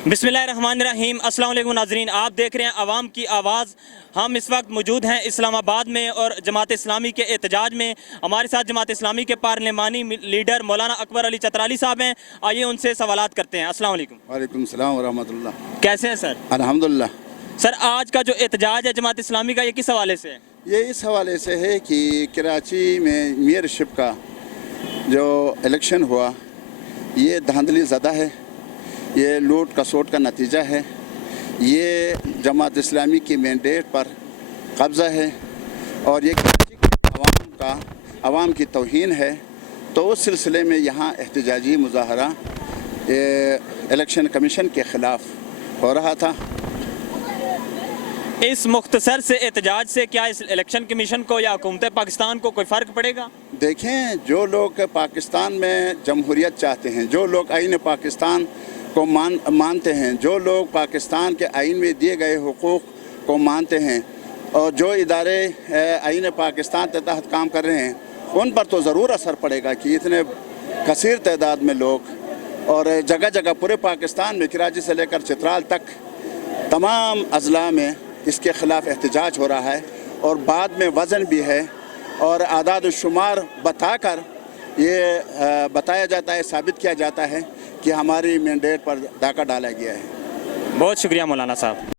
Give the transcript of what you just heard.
बिस्मिल्लाहिर्रहमानिर्रहीम। अस्सलाम वालेकुम नाज़रीन, आप देख रहे हैं आवाम की आवाज़। हम इस वक्त मौजूद हैं इस्लामाबाद में और जमात इस्लामी के एहतजाज में। हमारे साथ जमात इस्लामी के पार्लिमानी लीडर मौलाना अकबर अली चतराली साहब हैं। आइए उनसे सवालात करते हैं। अस्सलाम वालेकुम। वालेकुम सलाम व रहमतुल्लाह। कैसे हैं सर? अल्हम्दुलिल्लाह। सर, आज का जो एहतजाज है जमात इस्लामी का, ये किस हवाले से है? ये इस हवाले से है कि कराची में मेयरशिप का जो इलेक्शन हुआ ये धांधली ज़दा है, ये लूट कसोट का नतीजा है, ये जमात इस्लामी की मैंडेट पर कब्ज़ा है और ये कराची के अवाम की तौहीन है। तो उस सिलसिले में यहाँ एहतजाजी मुज़ाहरा इलेक्शन कमीशन के ख़िलाफ़ हो रहा था। इस मुख्तसर से एहतजाज से क्या इस इलेक्शन कमीशन को या हुकूमत पाकिस्तान को कोई फ़र्क पड़ेगा? देखें, जो लोग पाकिस्तान में जमहूरियत चाहते हैं, जो लोग आईन पाकिस्तान को मानते हैं, जो लोग पाकिस्तान के आइन में दिए गए हुकूक़ को मानते हैं और जो इदारे आइन पाकिस्तान के तहत काम कर रहे हैं, उन पर तो ज़रूर असर पड़ेगा कि इतने कसीर तादाद में लोग और जगह जगह पूरे पाकिस्तान में कराची से लेकर चित्राल तक तमाम अज़ला में इसके ख़िलाफ़ एहतजाज हो रहा है और बाद में वज़न भी है और आदाद शुमार बताकर ये बताया जाता है, साबित किया जाता है कि हमारी मैंडेट पर डाका डाला गया है। बहुत शुक्रिया मौलाना साहब।